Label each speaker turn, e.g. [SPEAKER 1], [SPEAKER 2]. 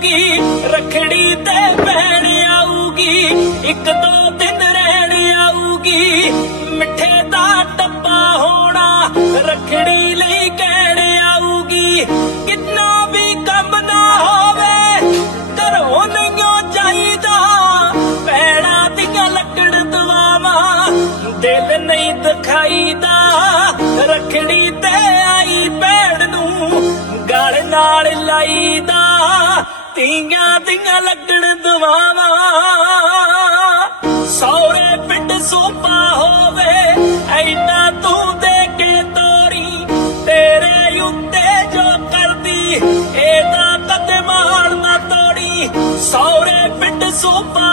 [SPEAKER 1] ਕੀ ਰਖੜੀ ਤੇ ਭੈਣ ਆਊਗੀ, ਇੱਕ ਦੋ ਦਿਨ ਰਹਿਣ ਆਊਗੀ। ਮਿੱਠੇ ਦਾ ਡੱਬਾ ਹੋਣਾ, ਰਖੜੀ ਲਈ ਕਹਿਣ ਆਊਗੀ। ਕਿੰਨਾ ਵੀ ਕੰਮ ਨਾ ਹੋਵੇ, ਘਰੋਂ ਨਹੀਂਓ ਚਾਹੀਦਾ ਭੈਣਾਂ ਦੀਆਂ ਲੱਕੜ ਦਵਾਵਾਂ, ਦਿਲ ਨਹੀਂ ਦਿਖਾਈਦਾ। ਰਖੜੀ ਤੇ ਆਈ ਭੈਣ ਨੂੰ, ਗਲ ਨਾਲ ਲਾਈਦਾ। ਤੀਆਂ ਲੱਗਣ ਦਵਾਵਾਂ ਸੌਰੇ ਪਿੰਡ ਸੂਪਾ ਹੋਵੇ, ਐਨਾ ਤੂੰ ਦੇ ਕੇ ਤੋਰੀ। ਤੇਰੇ ਉੱਤੇ ਜੋ ਕਰਦੀ, ਇਹਦਾ ਕਦੇ ਮਾਣ ਨਾ ਤੋੜੀ। ਸੌਰੇ ਪਿੰਡ ਸੂਪਾ